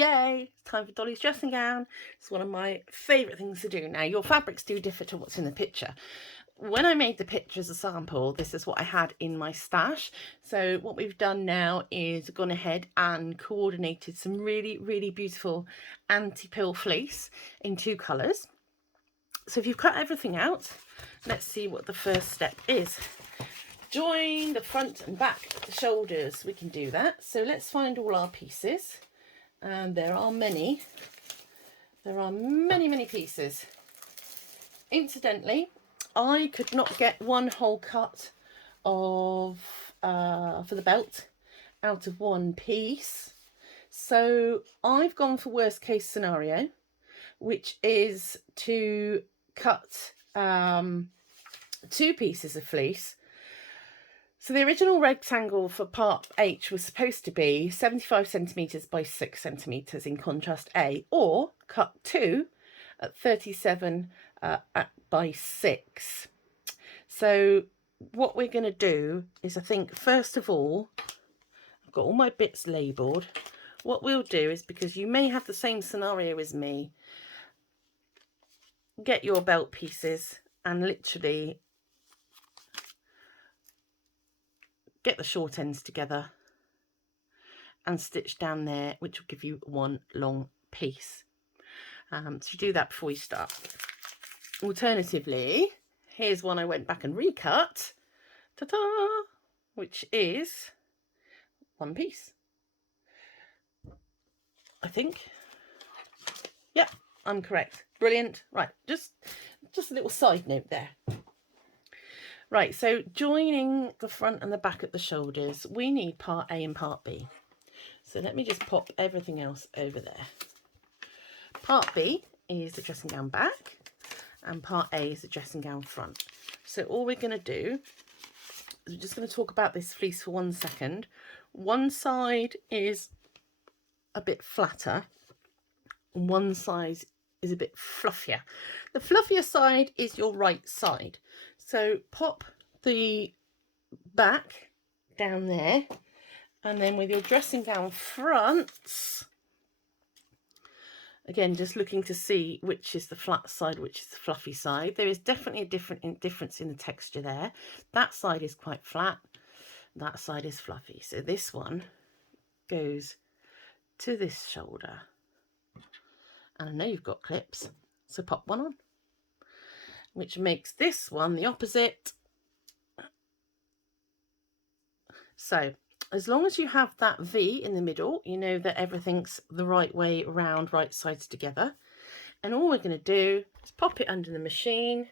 Yay, it's time for Dolly's dressing gown. It's one of my favourite things to do. Now, your fabrics do differ to what's in the picture. When I made the picture as a sample, this is what I had in my stash. So what we've done now is gone ahead and coordinated some really, really beautiful anti-pill fleece in 2 colours. So if you've cut everything out, let's see what the first step is. Join the front and back, the shoulders, we can do that. So let's find all our pieces. And there are many pieces. Incidentally, I could not get one whole cut of for the belt out of one piece, so I've gone for worst case scenario, which is to cut 2 pieces of fleece. So the original rectangle for part H was supposed to be 75 centimetres by 6 centimetres in contrast A, or cut 2 at 37 by 6. So what we're going to do is, I think, first of all, I've got all my bits labelled. What we'll do is, because you may have the same scenario as me, get your belt pieces and literally get the short ends together and stitch down there, which will give you one long piece. So you do that before you start. Alternatively, here's one I went back and recut, ta-da, which is one piece, I think. Yep, I'm correct. Brilliant. Right, just a little side note there. Right, so joining the front and the back at the shoulders, we need part A and part B. So let me just pop everything else over there. Part B is the dressing gown back, and part A is the dressing gown front. So all we're going to do is we're just going to talk about this fleece for 1 second. One side is a bit flatter, and one side is a bit fluffier. The fluffier side is your right side. So pop the back down there, and then with your dressing gown fronts, again, just looking to see which is the flat side, which is the fluffy side. There is definitely a difference in the texture there. That side is quite flat, that side is fluffy. So this one goes to this shoulder. And I know you've got clips, so pop one on, which makes this one the opposite. So as long as you have that V in the middle, you know that everything's the right way around, right sides together. And all we're going to do is pop it under the machine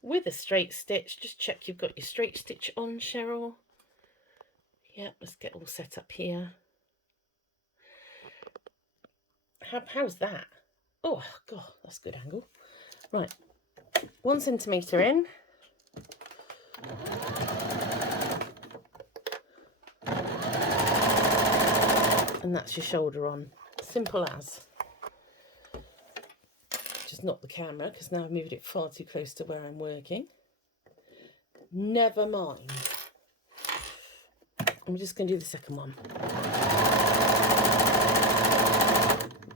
with a straight stitch. Just check you've got your straight stitch on, Cheryl. Yeah, let's get all set up here. How's that? Oh God, that's a good angle. Right, 1 centimetre in. And that's your shoulder on. Simple as. Just not the camera, because now I've moved it far too close to where I'm working. Never mind. I'm just going to do the second one.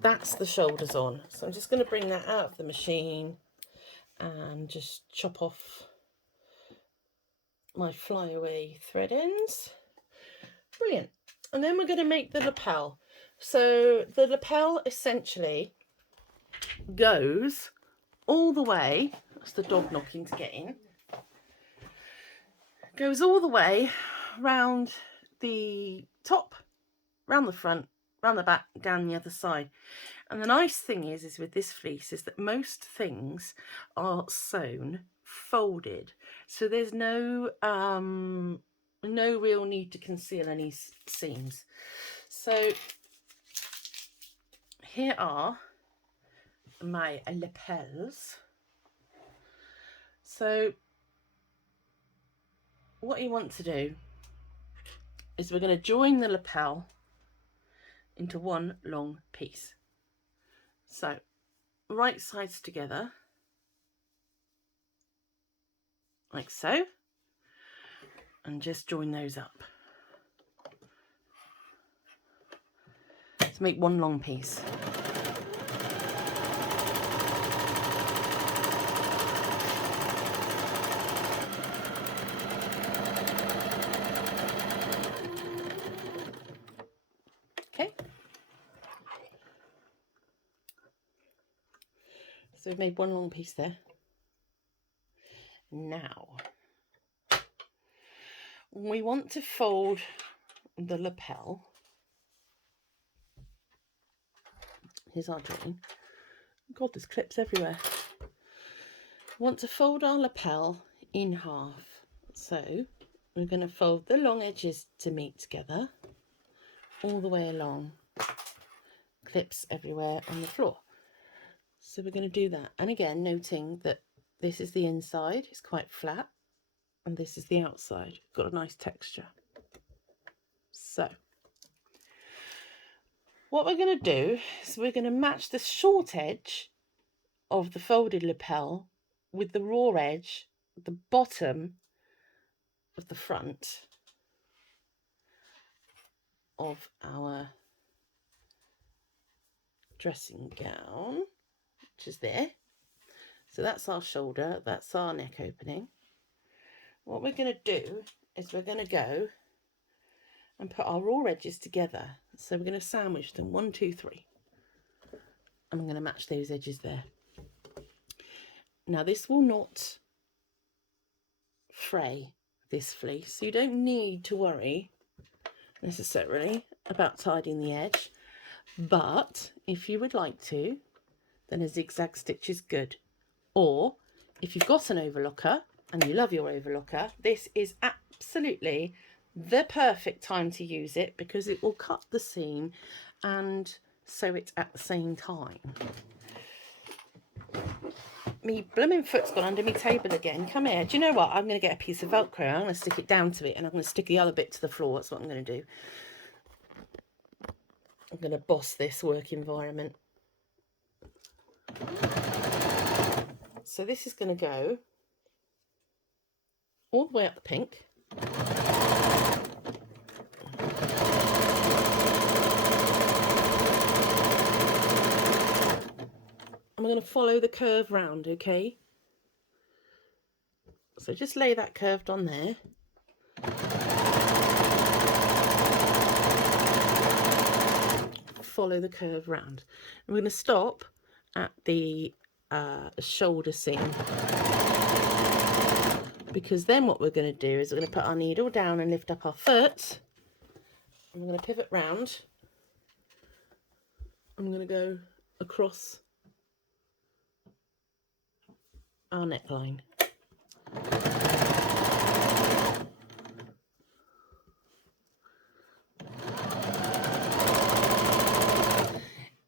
That's the shoulders on. So I'm just going to bring that out of the machine and just chop off my flyaway thread ends. Brilliant. And then we're going to make the lapel. So the lapel essentially goes all the way, that's the dog knocking to get in, goes all the way round the top, round the front, round the back, down the other side. And the nice thing is with this fleece is that most things are sewn folded, so there's no real need to conceal any seams. So here are my lapels. So what you want to do is we're going to join the lapel into one long piece. So right sides together, like so, and just join those up. to make one long piece. Okay. So we've made one long piece there. Now, we want to fold the lapel. Here's our drawing. God, there's clips everywhere. We want to fold our lapel in half. So we're going to fold the long edges to meet together all the way along. Clips everywhere on the floor. So we're going to do that. And again, noting that this is the inside, it's quite flat, and this is the outside. Got a nice texture. So what we're going to do is we're going to match the short edge of the folded lapel with the raw edge at the bottom of the front of our dressing gown, which is there. So that's our shoulder, that's our neck opening. What we're going to do is we're going to go and put our raw edges together. So we're going to sandwich them 1, 2, 3. And I'm going to match those edges there. Now this will not fray this fleece, so you don't need to worry necessarily about tidying the edge, but if you would like to, then a zigzag stitch is good. Or if you've got an overlocker and you love your overlocker, this is absolutely the perfect time to use it, because it will cut the seam and sew it at the same time. Me blooming foot's gone under my table again. Come here. Do you know what? I'm going to get a piece of Velcro. I'm going to stick it down to it, and I'm going to stick the other bit to the floor. That's what I'm going to do. I'm going to boss this work environment. So this is going to go all the way up the pink. I'm going to follow the curve round, okay? So just lay that curved on there. Follow the curve round. I'm going to stop at the shoulder seam, because then what we're going to do is we're going to put our needle down and lift up our foot. I'm going to pivot round. I'm going to go across our neckline.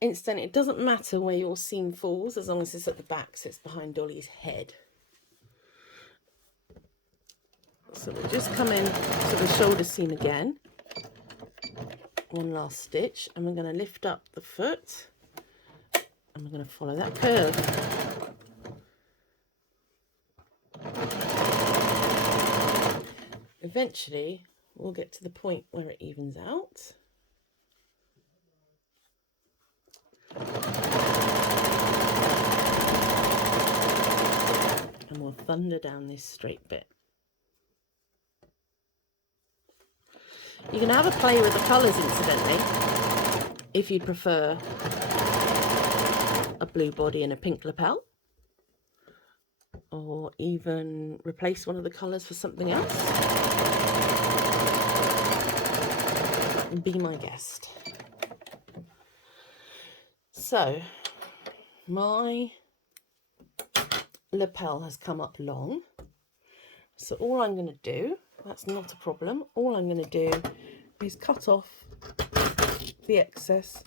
Instant, it doesn't matter where your seam falls as long as it's at the back, so it's behind Dolly's head. So we'll just come in to the shoulder seam again, one last stitch, and we're going to lift up the foot and we're going to follow that curve. Eventually we'll get to the point where it evens out. And we'll thunder down this straight bit. You can have a play with the colours, incidentally, if you prefer a blue body and a pink lapel, or even replace one of the colours for something else. Be my guest. So my lapel has come up long, so all I'm going to do, that's not a problem, all I'm going to do is cut off the excess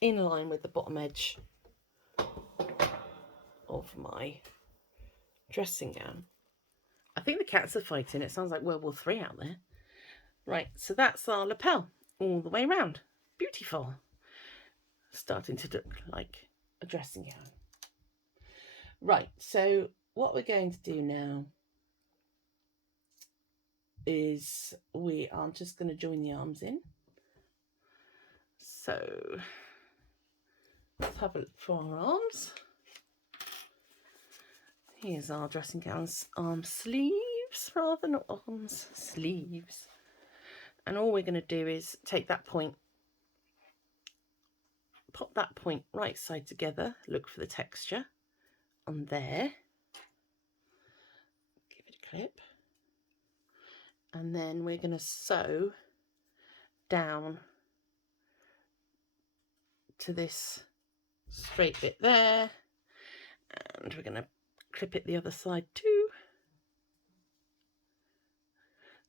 in line with the bottom edge of my dressing gown. I think the cats are fighting. It sounds like World War III out there. Right, so that's our lapel all the way around. Beautiful. Starting to look like a dressing gown. Right, so what we're going to do now is we are just going to join the arms in. So let's have a look for our arms. Here's our dressing gown's arm sleeves, rather, not arms, sleeves. And all we're going to do is take that point, pop that point right side together, look for the texture on there, give it a clip, and then we're going to sew down to this straight bit there, and we're going to clip it the other side too.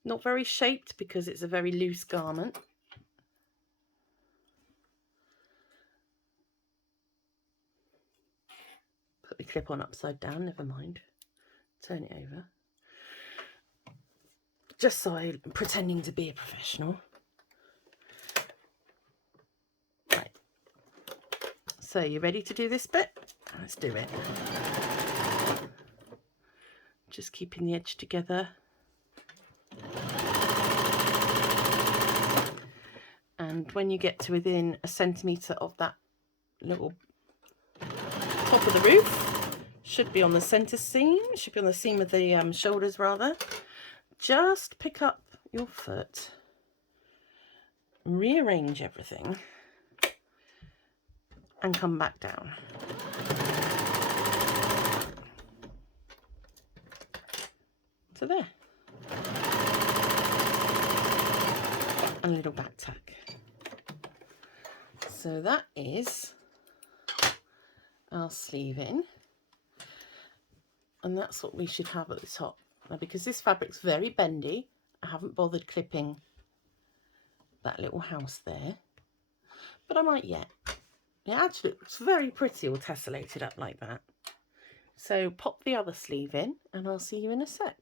Not very shaped because it's a very loose garment. Put the clip on upside down, never mind. Turn it over. Just so I'm pretending to be a professional. Right. So you ready to do this bit? Let's do it. Just keeping the edge together. And when you get to within a centimetre of that little top of the roof, should be on the centre seam, should be on the seam of the shoulders rather, just pick up your foot, rearrange everything, and come back down. So there. And a little back tack. So that is our sleeving, and that's what we should have at the top. Now, because this fabric's very bendy, I haven't bothered clipping that little house there, but I might yet. It actually looks very pretty all tessellated up like that. So pop the other sleeve in and I'll see you in a sec.